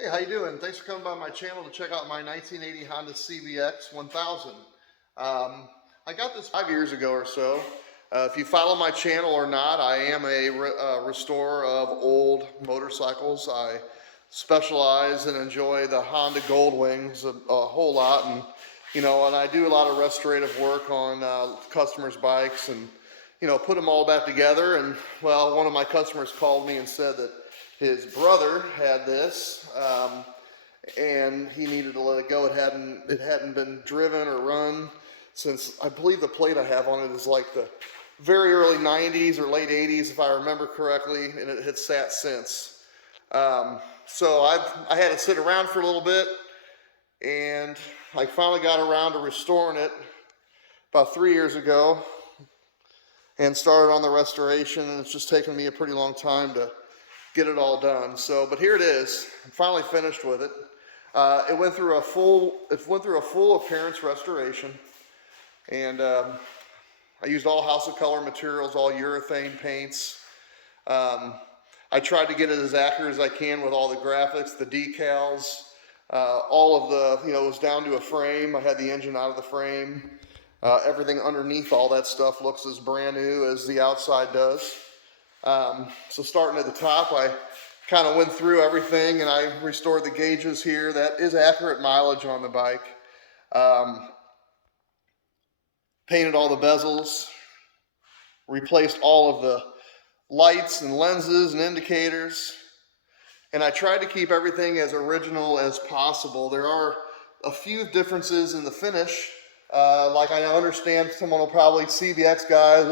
Hey, how you doing? Thanks for coming by my channel to check out my 1980 Honda CBX1000. I got this 5 years ago or so. If you follow my channel or not, I am a restorer of old motorcycles. I specialize and enjoy the Honda Gold Wings a whole lot, and and I do a lot of restorative work on customers' bikes, and put them all back together. And well, one of my customers called me and said that his brother had this, and he needed to let it go. It hadn't been driven or run since, I believe the plate I have on it is like the very early 90s or late 80s, if I remember correctly, and it had sat since. So I had to sit around for a little bit, and I finally got around to restoring it about 3 years ago and started on the restoration, and it's just taken me a pretty long time to get it all done. So, but here it is. I'm finally finished with it. It went through a full appearance restoration, and I used all House of Color materials, all urethane paints. I tried to get it as accurate as I can with all the graphics, the decals, all of the, it was down to a frame. I had the engine out of the frame. Everything underneath all that stuff looks as brand new as the outside does. So starting at the top, I kind of went through everything, and I restored the gauges here. That is accurate mileage on the bike. Painted all the bezels, replaced all of the lights and lenses and indicators, and I tried to keep everything as original as possible. There are a few differences in the finish. Like, I understand someone will probably, CBX guys,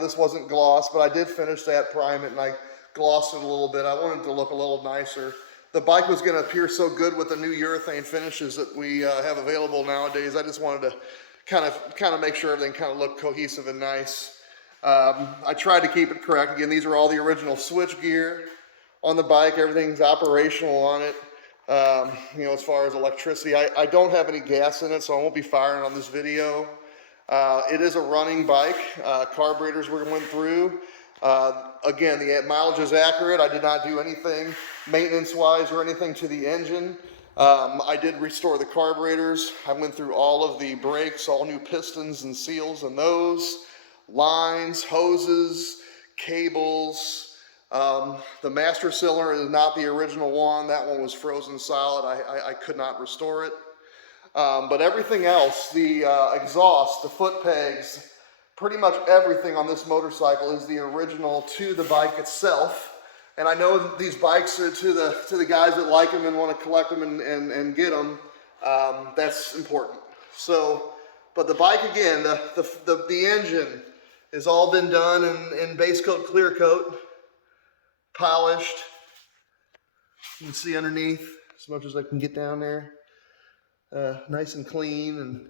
this wasn't gloss, but I did finish that, prime it, and I glossed it a little bit. I wanted it to look a little nicer. The bike was going to appear so good with the new urethane finishes that we have available nowadays. I just wanted to kind of make sure everything kind of looked cohesive and nice. I tried to keep it correct. Again, these are all the original switch gear on the bike. Everything's operational on it. As far as electricity, I don't have any gas in it, so I won't be firing on this video. It is a running bike. Carburetors were went through. Again, the mileage is accurate. I did not do anything maintenance-wise or anything to the engine. I did restore the carburetors. I went through all of the brakes, all new pistons and seals and those, lines, hoses, cables. The master cylinder is not the original one. That one was frozen solid. I could not restore it. But everything else, the exhaust, the foot pegs, pretty much everything on this motorcycle is the original to the bike itself. And I know that these bikes are to the guys that like them and want to collect them and get them. That's important. So, but the bike, again, the engine has all been done in base coat, clear coat, polished. You can see underneath as much as I can get down there. Nice and clean, and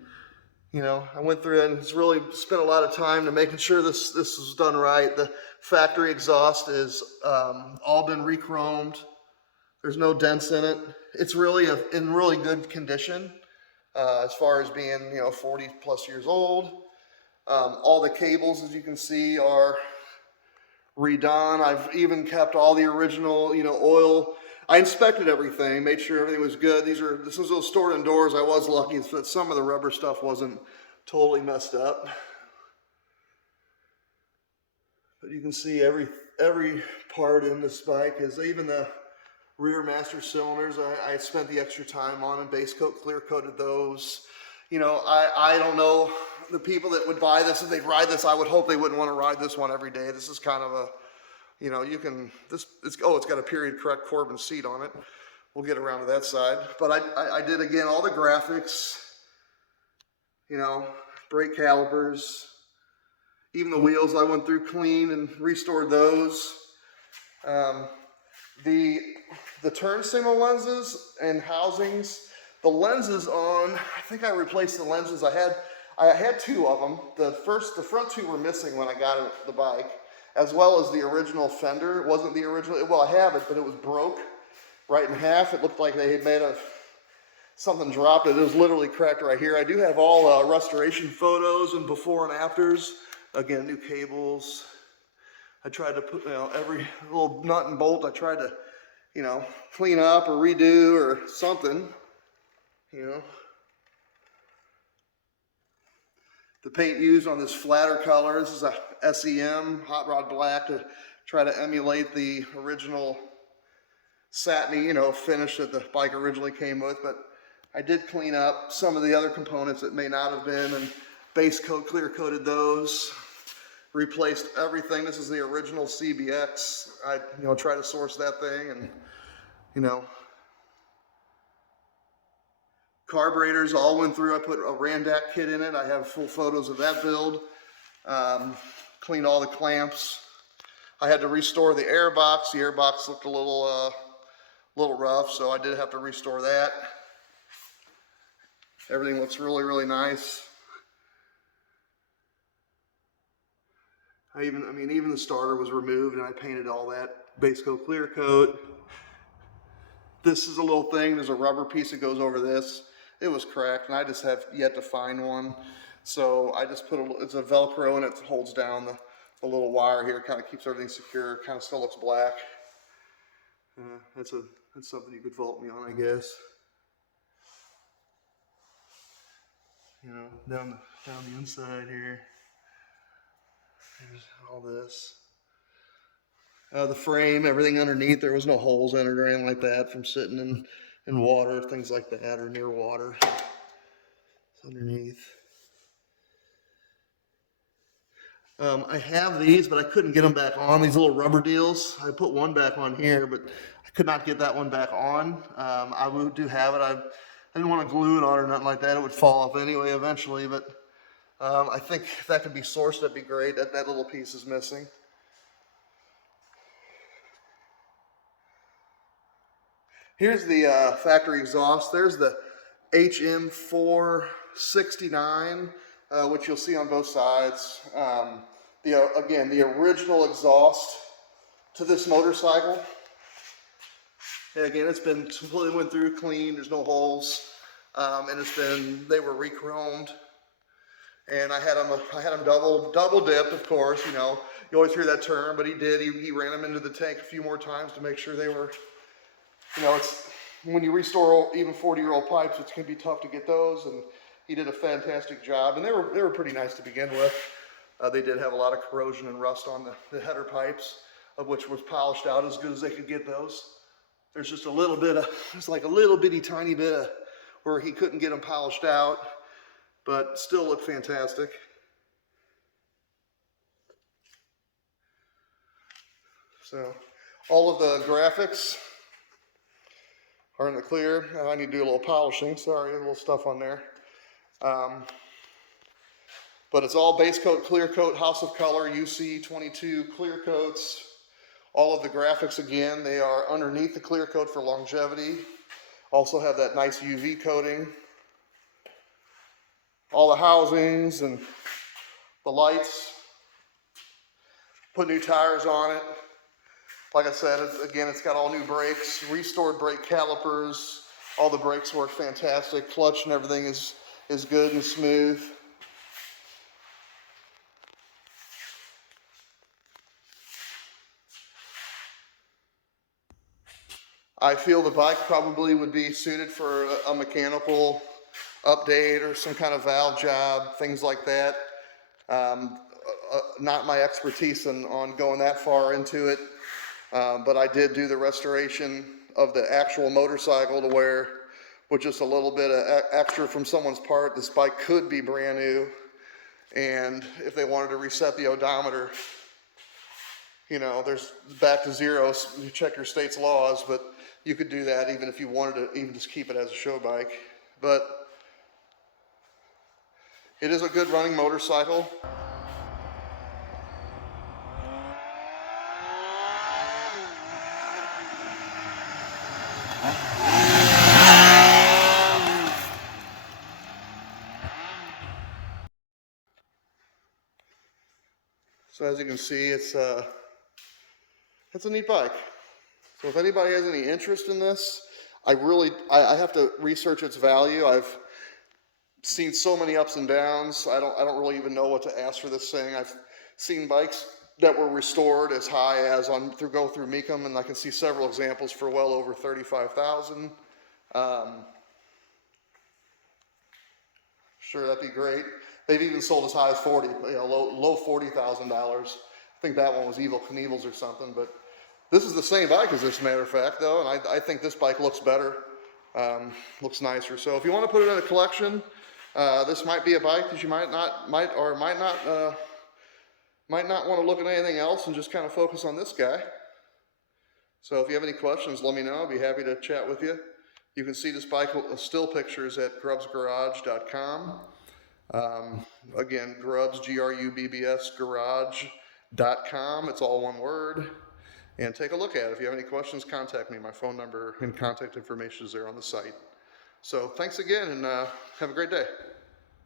I went through it and it's really spent a lot of time to making sure this was done right. The factory exhaust is all been re-chromed. There's no dents in it. It's really in really good condition as far as being 40 plus years old. All the cables, as you can see, are redone. I've even kept all the original oil. I inspected everything, made sure everything was good. This was stored indoors. I was lucky that some of the rubber stuff wasn't totally messed up. But you can see every part in this bike is, even the rear master cylinders, I spent the extra time on and base coat, clear coated those. I don't know the people that would buy this, if they'd ride this. I would hope they wouldn't want to ride this one every day. This is kind of a, it's got a period correct Corbin seat on it. We'll get around to that side. But I did, again, all the graphics, brake calipers, even the wheels I went through clean and restored those. The turn signal lenses and housings, the lenses on, I think I replaced the lenses. I had two of them. The front two were missing when I got the bike, as well as the original fender. It wasn't the original, well, I have it, but it was broke right in half. It looked like they had made something dropped it. It was literally cracked right here. I do have all restoration photos and before and afters. Again, new cables. I tried to put, every little nut and bolt, I tried to, you know, clean up or redo or something, you know. The paint used on this flatter color, this is a SEM hot rod black to try to emulate the original satiny, you know, finish that the bike originally came with. But I did clean up some of the other components that may not have been, and base coat, clear coated those, replaced everything. This is the original CBX. I, you know, try to source that thing, and, you know, carburetors all went through. I put a Randak kit in it. I have full photos of that build. Cleaned all the clamps. I had to restore the air box. The air box looked a little rough, so I did have to restore that. Everything looks really, really nice. Even the starter was removed, and I painted all that base coat, clear coat. This is a little thing. There's a rubber piece that goes over this. It was cracked, and I just have yet to find one. So I just put it's a Velcro, and it holds down the little wire here. Kind of keeps everything secure. Kind of still looks black. That's something you could fault me on, I guess. You know, down the inside here. There's all this. The frame, everything underneath, there was no holes in it or anything like that from sitting in water, things like that, or near water. It's underneath. I have these, but I couldn't get them back on, these little rubber deals. I put one back on here, but I could not get that one back on. I do have it. I didn't want to glue it on or nothing like that. It would fall off anyway eventually, but I think if that could be sourced, that'd be great. That little piece is missing. Here's the factory exhaust. There's the HM469, which you'll see on both sides. Again, the original exhaust to this motorcycle. And again, it's been completely went through, clean. There's no holes, and they were re-chromed. And I had them double dipped, of course. You know, you always hear that term, but he did. He ran them into the tank a few more times to make sure they were. You know, it's when you restore even 40-year-old pipes, it can be tough to get those, and he did a fantastic job. And they were pretty nice to begin with. They did have a lot of corrosion and rust on the header pipes, of which was polished out as good as they could get those. There's just a little bit of, there's like a little bitty tiny bit of where he couldn't get them polished out, but still look fantastic. So all of the graphics are in the clear. I need to do a little polishing. Sorry, a little stuff on there. But it's all base coat, clear coat, House of Color, UC22 clear coats. All of the graphics, again, they are underneath the clear coat for longevity. Also have that nice UV coating. All the housings and the lights. Put new tires on it. Like I said, it's got all new brakes, restored brake calipers. All the brakes work fantastic. Clutch and everything is good and smooth. I feel the bike probably would be suited for a mechanical update or some kind of valve job, things like that. Not my expertise on going that far into it. But I did do the restoration of the actual motorcycle to where, with just a little bit of extra from someone's part, this bike could be brand new. And if they wanted to reset the odometer, you know, there's back to zero. So you check your state's laws, but you could do that even if you wanted to even just keep it as a show bike. But it is a good running motorcycle. So as you can see, it's a neat bike. So if anybody has any interest in this, I have to research its value. I've seen so many ups and downs. I don't really even know what to ask for this thing. I've seen bikes that were restored as high as go through Mecum, and I can see several examples for well over 35,000. Sure, that'd be great. They've even sold as high as 40, low $40,000. I think that one was Evil Knievel's or something, but this is the same bike as this, matter of fact, though, and I think this bike looks better, looks nicer. So if you want to put it in a collection, this might be a bike that you might not want to look at anything else and just kind of focus on this guy. So if you have any questions, let me know. I'll be happy to chat with you. You can see this bike still pictures at Grubbsgarage.com. Again, Grubbs, G-R-U-B-B-S, garage.com. It's all one word. And take a look at it. If you have any questions, contact me. My phone number and contact information is there on the site. So thanks again, and have a great day.